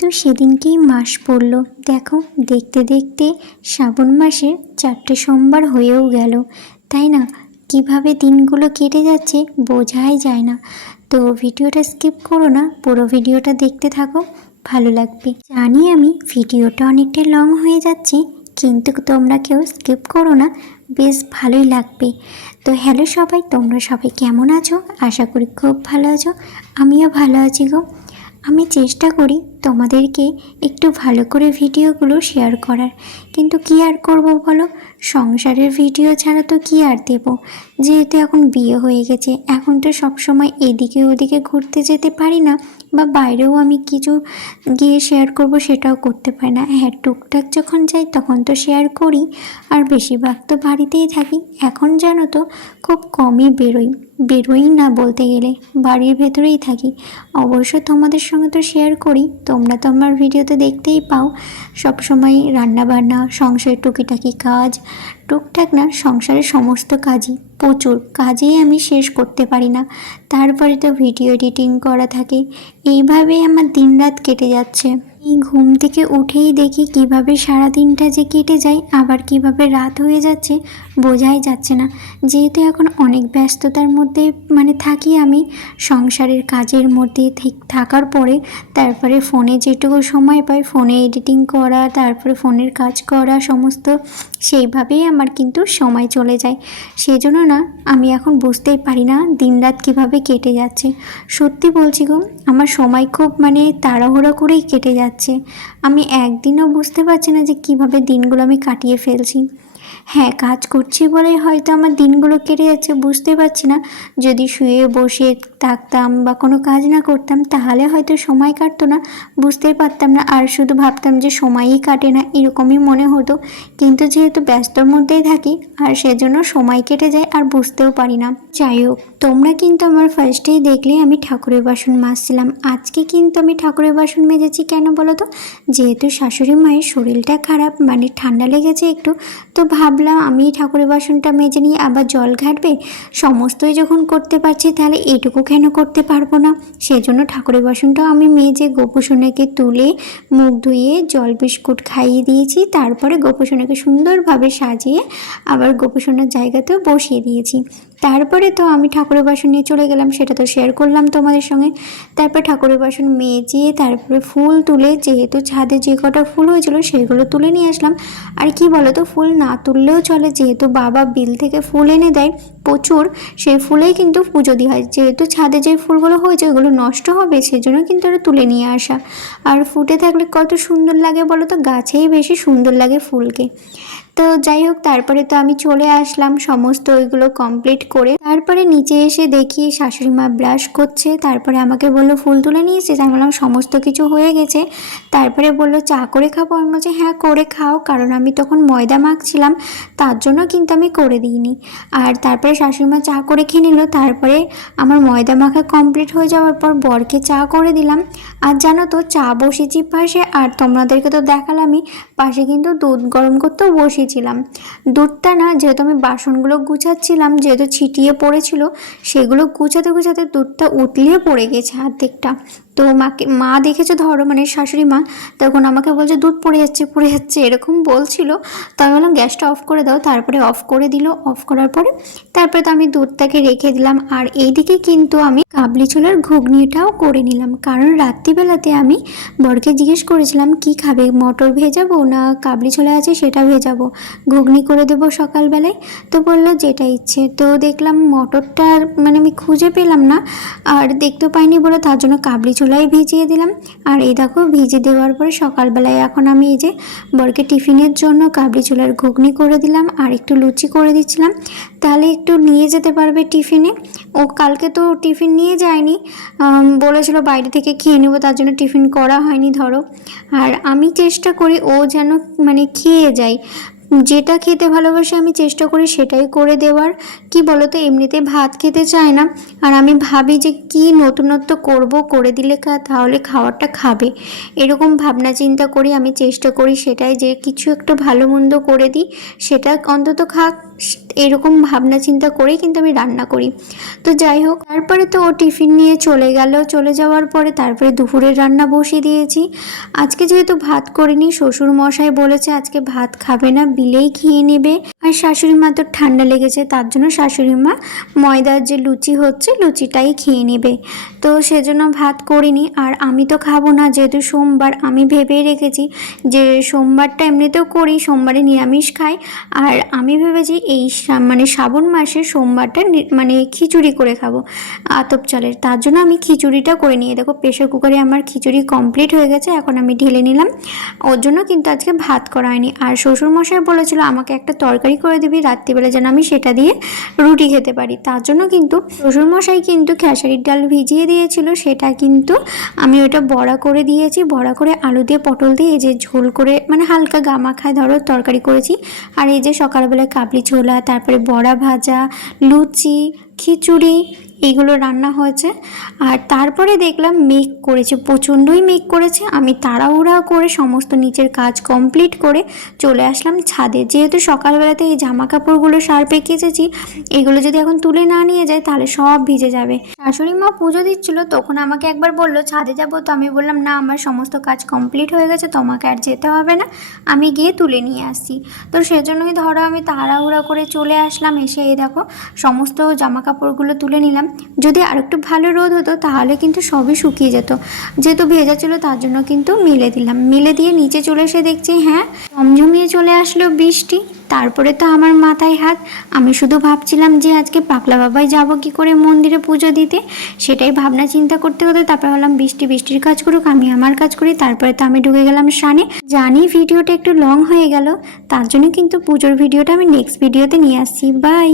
তো সেদিনকেই মাস পড়ল। দেখো, দেখতে দেখতে শ্রাবণ মাসের 4টে সোমবার হয়েও গেল, তাই না? কিভাবে দিনগুলো কেটে যাচ্ছে বোঝাই যায় না। তো ভিডিওটা স্কিপ করো না, পুরো ভিডিওটা দেখতে থাকো, ভালো লাগবে। জানি আমি ভিডিওটা অনেকটা লং হয়ে যাচ্ছে, কিন্তু তোমরা কেউ স্কিপ করো না, বেশ ভালোই লাগবে। তো হ্যালো সবাই, তোমরা সবাই কেমন আছো? আশা করি খুব ভালো আছো। আমিও ভালো আছি গো। আমি চেষ্টা করি তোমাদেরকে একটু ভালো করে ভিডিওগুলো শেয়ার করার, কিন্তু কী আর করবো বলো, সংসারের ভিডিও ছাড়া তো কী আর দেবো। যেহেতু এখন বিয়ে হয়ে গেছে, এখন তো সবসময় এদিকে ওদিকে ঘুরতে যেতে পারি না, বা বাইরেও আমি কিছু গিয়ে শেয়ার করব সেটাও করতে পারি না। হ্যাঁ, টুকটাক যখন যাই তখন তো শেয়ার করি, আর বেশিরভাগ তো বাড়িতেই থাকি। এখন জানো তো খুব কমই বেরোই না বলতে গেলে, বাড়ির ভেতরেই থাকি। অবশ্য তোমাদের সঙ্গে তো শেয়ার করি, তোমরা তো আমার ভিডিওতে দেখতেই পাও সবসময় রান্নাবান্না, সংসারের টুকিটাকি কাজ, টুকটাক না সংসারের সমস্ত কাজই, প্রচুর কাজেই আমি শেষ করতে পারি না। তারপরে তো ভিডিও এডিটিং করা থাকে, এইভাবেই আমার দিনরাত কেটে যাচ্ছে। এই ঘুম থেকে উঠেই দেখি কিভাবে সারা দিনটা যে কেটে যায়, আবার কিভাবে রাত হয়ে যাচ্ছে বোঝাই যাচ্ছে না। যেহেতু এখন অনেক ব্যস্ততার মধ্যে থাকি আমি, সংসারের কাজের মধ্যে থাকার পরে তারপরে ফোনে যেটুকু সময় পাই ফোনে এডিটিং করা, তারপরে ফোনের কাজ করা সমস্ত, সেইভাবেই আমার কিন্তু সময় চলে যায়। সেই জন্য না আমি এখন বুঝতেই পারি না দিনরাত কিভাবে কেটে যাচ্ছে। সত্যি বলছি গো, আমার সময় খুব তাড়াহুড়ো করেই কেটে যাচ্ছে। আমি একদিনও বুঝতে পারছি না যে কিভাবে দিনগুলো আমি কাটিয়ে ফেলছি। হ্যাঁ, কাজ করছি বলেই হয়তো আমার দিনগুলো কেটে যাচ্ছে, বুঝতে পারছি না। যদি শুয়ে বসে থাকতাম বা কোনো কাজ না করতাম তাহলে হয়তো সময় কাটতো না, বুঝতেই পারতাম না, আর শুধু ভাবতাম যে সময়ই কাটে না, এরকমই মনে হতো। কিন্তু যেহেতু ব্যস্তর মধ্যেই থাকি, আর সেজন্য সময় কেটে যায় আর বুঝতেও পারি না। যাই হোক, তোমরা কিন্তু আমার ফার্স্টেই দেখলে আমি ঠাকুরের বাসন মাজছিলাম। আজকে কিন্তু আমি ঠাকুরের বাসন মেজেছি কেন বলো তো? যেহেতু শাশুড়ি মায়ের শরীরটা খারাপ, ঠান্ডা লেগেছে একটু, তো ভাবলাম আমি ঠাকুরের বাসনটা মেজে নিয়ে আবার জল ঘাটবে, সমস্তই যখন করতে পারছি তাহলে এইটুকু কেন করতে পারবো না। সেজন্য ঠাকুরের বাসনটাও আমি মেজে গোপুসোনাকে তুলে মুখ ধুইয়ে জল বিস্কুট খাইয়ে দিয়েছি। তারপরে গোপুসোনাকে সুন্দরভাবে সাজিয়ে আবার গোপুসোনার জায়গাতেও বসিয়ে দিয়েছি। তারপরে তো আমি ঠাকুরের বাসন নিয়ে চলে গেলাম, সেটা তো শেয়ার করলাম তোমাদের সঙ্গে। তারপর ঠাকুরের বাসন মেজে তারপরে ফুল তুলে, যেহেতু ছাদে যে কটা ফুল হয়েছিল সেগুলো তুলে নিয়ে আসলাম। আর কি বলো তো, ফুল না তুললেও চলে, যেহেতু বাবা বিল থেকে ফুল এনে দেয় প্রচুর, সেই ফুলেই কিন্তু পুজো দেওয়া হয়। যেহেতু ছাদে যে ফুলগুলো হয়েছে ওগুলো নষ্ট হবে, সেজন্য কিন্তু ওরা তুলে নিয়ে আসা। আর ফুটে থাকলে কত সুন্দর লাগে বলো তো, গাছেই বেশি সুন্দর লাগে ফুলকে। তো যাই হোক, তারপরে তো আমি চলে আসলাম সমস্ত ওইগুলো কমপ্লিট করে। তারপরে নিচে এসে দেখি শাশুড়ি মা ব্রাশ করছে, তারপরে আমাকে বললো ফুল তুলে নিয়েছে। আমি বললাম সমস্ত কিছু হয়ে গেছে। তারপরে বললো চা করে খাবো। আমি বলছি হ্যাঁ করে খাও, কারণ আমি তখন ময়দা মাখছিলাম, তার জন্য কিন্তু আমি করে দিইনি। আর তারপরে শাশুড়ি মা চা করে খেয়ে নিল। তারপরে আমার ময়দা মাখা কমপ্লিট হয়ে যাওয়ার পর বরকে চা করে দিলাম। আর জানো তো, চা বসিয়েছি পাশে, আর তোমাদেরকে তো দেখালামই, পাশে কিন্তু দুধ গরম করতেও বসিয়েছিলাম। দুধটা না, যেহেতু আমি বাসনগুলো গুছাচ্ছিলাম, যেহেতু ছিটিয়ে পড়েছিল, সেগুলো গুছাতে গুছাতে দুধটা উতলিয়ে পড়ে গেছে অর্ধেকটা। তো মা দেখেছে ধরো, শাশুড়ি মা, তখন আমাকে বলছে দুধ পড়ে যাচ্ছে এরকম বলছিল। তো আমি বললাম গ্যাসটা অফ করে দাও, তারপরে অফ করে দিল। অফ করার পরে তারপরে তো আমি দুধটাকে রেখে দিলাম। আর এইদিকে কিন্তু আমি কাবলি ছোলার ঘুগনিটাও করে নিলাম, কারণ রাত্রিবেলাতে আমি বরকে জিজ্ঞেস করেছিলাম কি খাবে, মটর ভেজাবো না কাবলি ছোলা আছে সেটা ভেজাবো, ঘুগনি করে দেবো সকালবেলায়। তো বললো যেটা ইচ্ছে। তো দেখলাম মটরটা আমি খুঁজে পেলাম না, আর দেখতেও পাইনি বলে তার জন্য কাবলি ছোলাই ভিজিয়ে দিলাম। আর এই দেখো, ভিজিয়ে দেওয়ার পরে সকালবেলায় এখন আমি এই যে বরকে টিফিনের জন্য কাবলি ছোলার ঘুগনি করে দিলাম, আর একটু লুচি করে দিচ্ছিলাম, তাহলে একটু নিয়ে যেতে পারবে টিফিনে। ও কালকে তো টিফিন নিয়ে যায়নি, বলেছিল বাইরে থেকে খেয়ে নেবো, তার জন্য টিফিন করা হয়নি ধরো। আর আমি চেষ্টা করি ও যেন খেয়ে যায়, যেটা খেতে ভালোবাসে আমি চেষ্টা করি সেটাই করে দেওয়ার। কি বলতো, এমনিতে ভাত খেতে চায় না, আর আমি ভাবি যে কি নতুনত্ব করব, করে দিলে তাহলে খাবারটা খাবে, এরকম ভাবনা চিন্তা করি। আমি চেষ্টা করি সেটাই, যে কিছু একটা ভালো মন্দ করে দিই, সেটা অন্তত খাক, এরকম ভাবনা চিন্তা করেই কিন্তু আমি রান্না করি। তো যাই হোক, তারপরে তো ও টিফিন নিয়ে চলে গেল। চলে যাওয়ার পরে তারপরে দুপুরের রান্না বসিয়ে দিয়েছি। আজকে যেহেতু ভাত করিনি, শ্বশুর মশাই বলেছে আজকে ভাত খাবে না, বিলেই খেয়ে নেবে। আর শাশুড়ি মা তো ঠান্ডা লেগেছে, তার জন্য শাশুড়ি মা ময়দার যে লুচি হচ্ছে লুচিটাই খেয়ে নেবে। তো সেজন্য ভাত করিনি। আর আমি তো খাবো না, যেহেতু সোমবার। আমি ভেবেই রেখেছি যে সোমবারটা এমনিতেও করি, সোমবারে নিরামিষ খাই। আর আমি ভেবেছি এই মানে শ্রাবণ মাসে সোমবারটা মানে খিচুড়ি করে খাবো আতপ চালের। তার জন্য আমি খিচুড়িটা করে নিয়ে দেখো প্রেশার কুকারে আমার খিচুড়ি কমপ্লিট হয়ে গেছে, এখন আমি ঢেলে নিলাম। ওর জন্য কিন্তু আজকে ভাত করা হয়নি। আর শ্বশুরমশাই বলেছিল আমাকে একটা তরকারি করে দিবি রাত্রিবেলা, যেন আমি সেটা দিয়ে রুটি খেতে পারি। তার জন্য কিন্তু শ্বশুরমশাই কিন্তু খেসারির ডাল ভিজিয়ে দিয়েছিল, সেটা কিন্তু আমি ওটা বড়া করে দিয়েছি। বড়া করে আলু দিয়ে পটল দিয়ে এই যে ঝোল করে মানে হালকা গামাখায় ধরো তরকারি করেছি। আর এই যে সকালবেলায় কাবলি ছোলা, তারপরে বড়া ভাজা, লুচি, খিচুড়ি এইগুলো রান্না হয়েছে। আর তারপরে দেখলাম মেঘ করেছে, প্রচণ্ডই মেঘ করেছে। আমি তাড়াহুড়া করে সমস্ত নিচের কাজ কমপ্লিট করে চলে আসলাম ছাদে। যেহেতু সকালবেলাতে এই জামা কাপড়গুলো সার্ফে কেচেছি, এগুলো যদি এখন তুলে না নিয়ে যায় তাহলে সব ভিজে যাবে। শাশুড়ি মা পুজো দিচ্ছিল, তখন আমাকে একবার বললো ছাদে যাবো। তো আমি বললাম না, আমার সমস্ত কাজ কমপ্লিট হয়ে গেছে, তোমাকে আর যেতে হবে না, আমি গিয়ে তুলে নিয়ে আসছি। তো সেজন্যই ধরো আমি তাড়াহুড়া করে চলে আসলাম। এসে এই দেখো সমস্ত জামা কাপড়গুলো তুলে নিলাম। যদি আর একটু ভালো রোদ হতো তাহলে কিন্তু সবই শুকিয়ে যেত, যেহেতু ভেজা ছিল তার জন্য কিন্তু মেলে দিলাম। মেলে দিয়ে নিচে চলে এসে দেখছি হ্যাঁ ঝমঝমিয়ে চলে আসলো বৃষ্টি। তারপরে তো আমার মাথায় হাত। আমি শুধু ভাবছিলাম যে আজকে পাগলা বাবাই যাব কি করে মন্দিরে পুজো দিতে, সেটাই ভাবনা চিন্তা করতে হতো। তারপরে বললাম বৃষ্টির কাজ করুক, আমি আমার কাজ করি। তারপরে তো আমি ঢুকে গেলাম স্নানে। জানি ভিডিওটা একটু লং হয়ে গেল, তার জন্য কিন্তু পুজোর ভিডিওটা আমি নেক্সট ভিডিওতে নিয়ে আসছি। বাই।